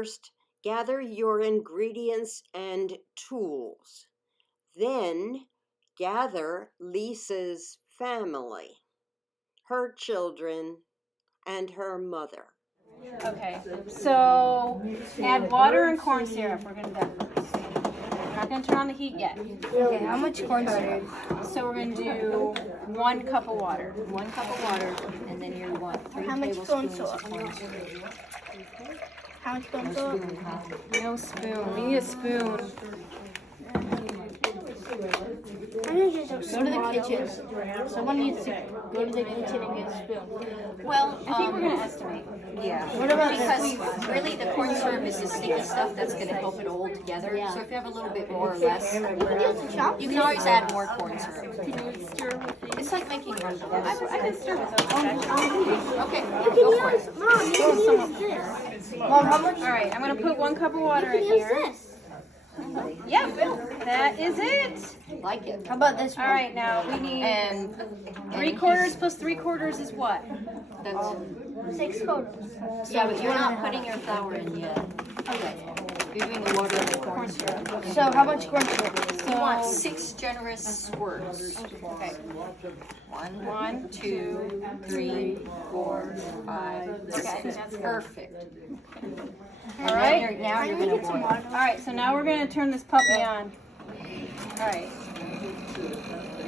First, gather your ingredients and tools. Then, gather Lisa's family, her children, and her mother. Okay, so add water and corn syrup. We're going to do that first. We're not going to turn on the heat yet. Okay, how much corn syrup? So we're going to do 1 cup of water. 1 cup of water, and then you want 3 tablespoons of corn syrup. How much corn syrup? No spoon. We need a spoon. I'm gonna just go to the kitchen. Someone needs to go to the kitchen and get a spoon. Well, I think we're going to estimate. yeah. What about Because really the corn syrup is the sticky stuff that's going to help it hold together. So if you have a little bit more or less, you can always add more corn syrup. Can you stir with these? It's like making one. I can stir with those. Okay, go for it. Mom, you can use this. Mom, how much? All right, I'm going to put 1 cup of water in You can use here. this. Yep, that is it. Like it. How about this All one? right, now we need And 3/4 plus 3/4 is what? that's 6 quarters. yeah, but you're not putting your flour in yet. Okay. You're doing the water and the corn syrup. So how much corn syrup? You want 6 generous squirts. Okay. 1, 2, 3, 4, 5. Okay, that's perfect. All right. Now you're gonna boil. All right, so now we're going to turn this puppy on. All right.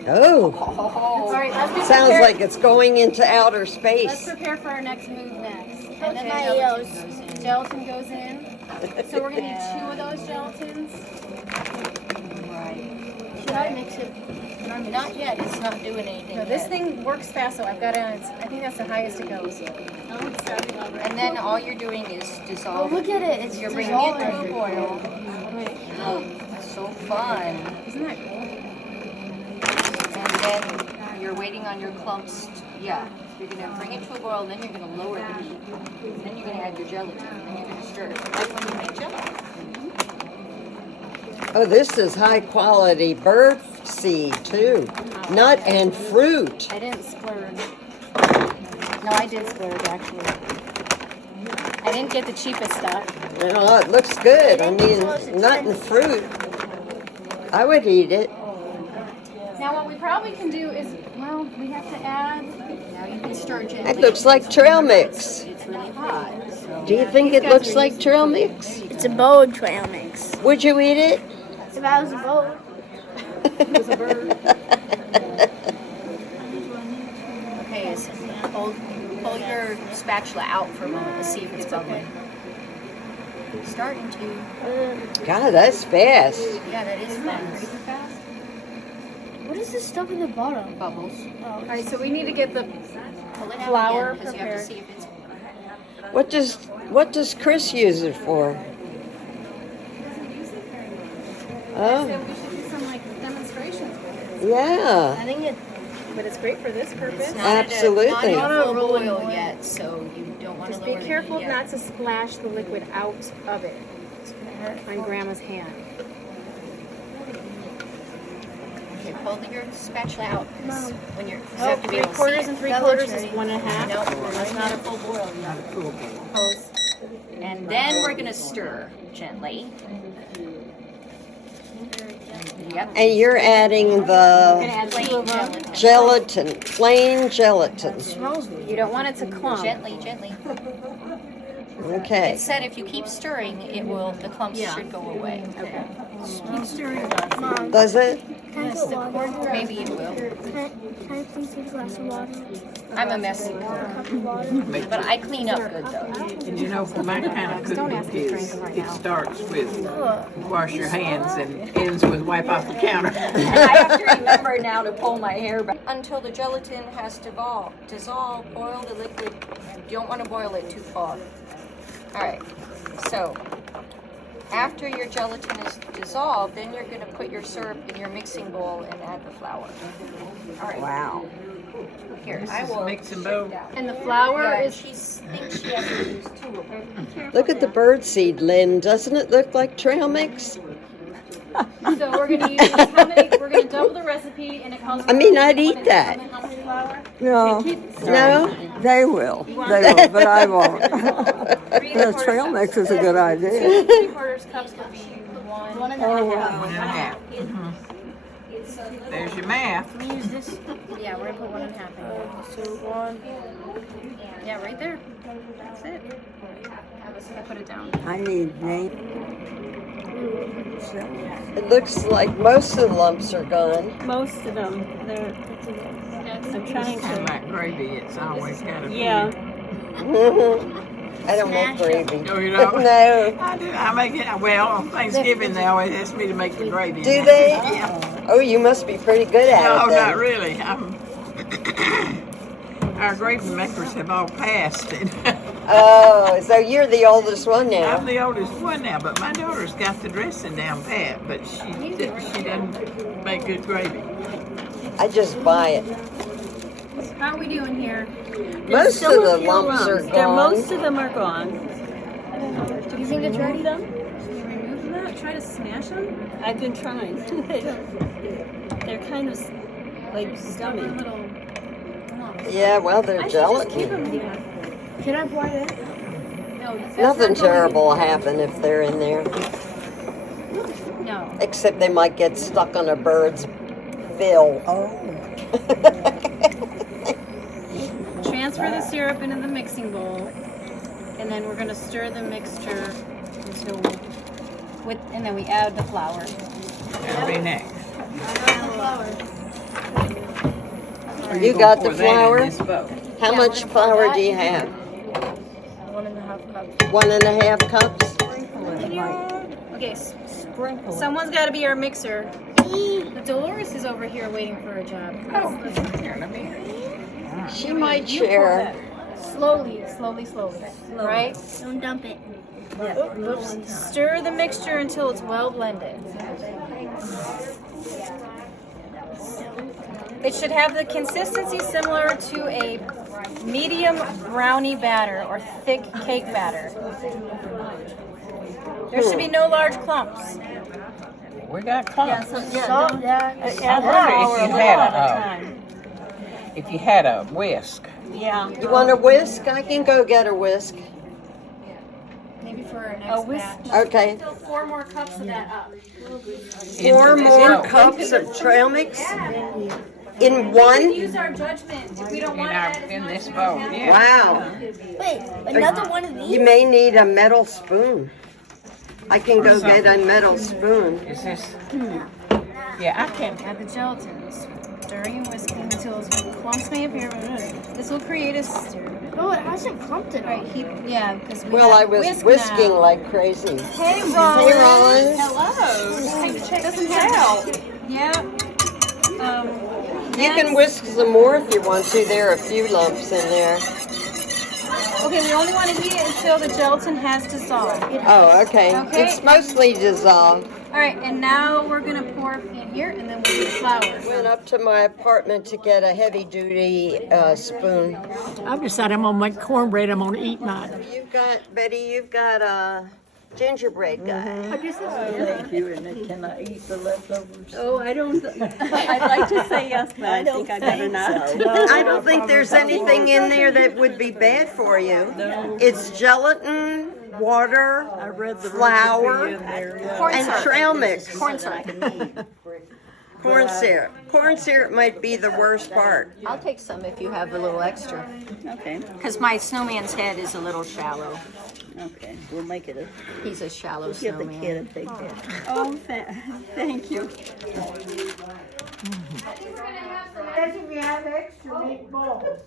Oh, All right, let's sounds prepare, like it's going into outer let's space. prepare for our next move next. And then my ears. Gelatin goes in. So we're going to need 2 of those gelatins. Right. Should I mix it? Not yet. It's not doing anything No, this yet. thing works fast, so I've got it on. I think that's the highest it goes. And then all you're doing is Oh, dissolve. look at it. It's You're bringing it to a dissolving. boil. Oh, so fun. Isn't that cool? And then you're waiting on your clumps. Yeah. You're going to bring it to a boil, then you're going to lower the heat. Then you're going to add your gelatin. Then you're going to stir it. Like when you make jello. Oh, this is high quality bird seed too. Nut and fruit. I didn't splurge. No, I did splurge actually. I didn't get the cheapest stuff. Oh, it looks good. I mean, nut and fruit. I would eat it. Now what we probably can do is, well, we have to add. Now you can stir gently. It looks like trail mix. It's really hot. So. Do you think it looks like trail mix? It's a bow trail mix. Would you eat it? If I was a bow. Okay, so pull your spatula out for a moment to see if it's bubbling. Starting to. God, that's fast. Yeah, that is fast. Crazy fast. What is this stuff in the bottom? Bubbles. All right, so we need to get the Pull it out Flour again because you have to prepared. see if it's. What does Chris use it for? Oh, So we should do some like demonstrations with it. yeah. I think it. But it's great for this purpose. It's not at Absolutely. not at a full Rolling boil point. yet, so you don't want to Just lower be the careful heat not yet. to splash the liquid out of it on Grandma's hand. Okay, pull your spatula out. 'Cause when you're, you Oh, have to be able to see 3/4 it. and That looks 3/4 is ready. 1.5. No, that's not a full boil yet. Close. And then we're gonna stir gently. Yep. And you're adding We're gonna the add 2 Plain of them. gelatin. plain gelatin. Smells good. You don't want it to clump. Gently, gently. Okay. It said if you keep stirring, it will. The clumps should go away. Okay. Keep stirring. Mom, Does it? can I put water? Maybe it will. Can I please take a glass of water? I'm a messy A cook, cup of water? but I clean up good though. And you know, for my kind of Don't cooking, ask me to drink is them right it now. starts with wash your hands and ends with wipe off the counter. And I have to remember now to pull my hair back. Until the gelatin has dissolve, boil the liquid. You don't want to boil it too far. All right, so after your gelatin is dissolved, then you're going to put your syrup in your mixing bowl and add the flour. All right. Wow. Here, I will Mixing bowl. And the flour Yeah, is. she thinks she has to use 2 of them. Look at the bird seed, Lynn. Doesn't it look like trail mix? So we're gonna use how many? We're gonna double the recipe, and it calls. I mean, I'd eat that. How much flour? No, No? they will. They will, but I won't. The trail mix is a good idea. 2 3/4 cups would be 1. 1 1/2. 1 1/2. There's your math. Can we use this? Yeah, we're gonna put 1 1/2 in. So 1. Yeah, right there. That's it. I put it down. I need name. It looks like most of the lumps are gone. Most of them. I'm trying Kind of to. like gravy. It's always got to be. Yeah. I don't make gravy. Oh, you don't? No. I do. I make it. Well, on Thanksgiving they always ask me to make the gravy. Do they? Yeah. Oh, you must be pretty good at No, it then. not really. Our gravy makers have all passed. Oh, so you're the oldest one now. I'm the oldest one now, but my daughter's got the dressing down pat, but she doesn't make good gravy. I just buy it. How are we doing here? Most Still of a the few lumps are There, gone. most of them are gone. Do you think it's ready? Them? Can you remove that? Try to smash them? I've been trying. They're kind of like Stubborn gummy. little. Yeah, well, they're I should just keep gelatin. them here. Can I pour it? No, that's Nothing not going terrible will happen if they're in there. No. Except they might get stuck on a bird's bill. Transfer the syrup into the mixing bowl, and then we're gonna stir the mixture until and then we add the flour. That'll be next. You got the Pour that in flour? this bowl. How Yeah, much we're gonna pour flour that do you in. have? 1 1/2 cups. 1 1/2 cups? Okay, someone's got to be our mixer. Dolores is over here waiting for a job. Here, let me. She might You pour share. that. Slowly. Right? Don't dump it. Oops. Stir the mixture until it's well blended. It should have the consistency similar to a medium brownie batter or thick cake batter. There should be no large clumps. We got clumps. Salt, yeah. Add the wonder if flour you a little had at a, a time. If you had a whisk. Yeah. You want a whisk? I can go get a whisk. Maybe for our next whisk. batch. Okay. Fill 4 more cups of that up. 4 this more bowl. cups of trail mix? In one? Use our judgment if we don't want to add as In much this as we bowl, have. yeah. Wow. Wait, another one of these? You may need a metal spoon. I can go get a metal spoon. Is this? Yeah, I can. Add the gelatin. Stirring and whisking until clumps may appear. This will create a stir. No, it hasn't clumped it. Right, yeah, because we Well, have I was whisk whisking now. like crazy. Hey, Rollins. Hey, Rollins. Hello. Just came to check us out. Yeah. You can whisk some more if you want to. There are a few lumps in there. Okay, we only want to heat it until the gelatin has dissolved. Oh, okay. Okay. It's mostly dissolved. All right, and now we're gonna pour in here, and then we'll do the flour. Went up to my apartment to get a heavy-duty spoon. I've decided I'm gonna make cornbread. I'm gonna eat mine. You've got, Betty, you've got a gingerbread guy. Thank you, and can I eat the leftovers? Oh, I don't. I'd like to say yes, but I think I better not. I don't think there's anything in there that would be bad for you. It's gelatin, water, I read the flour, recipe in there. and trail mix. Corn syrup. Corn syrup. Corn syrup might be the worst part. I'll take some if you have a little extra. Okay, Because my snowman's head is a little shallow. okay, we'll make it a. He's a shallow Give the snowman. kid a big bit. Oh, thank you. If you have extra, make bowls.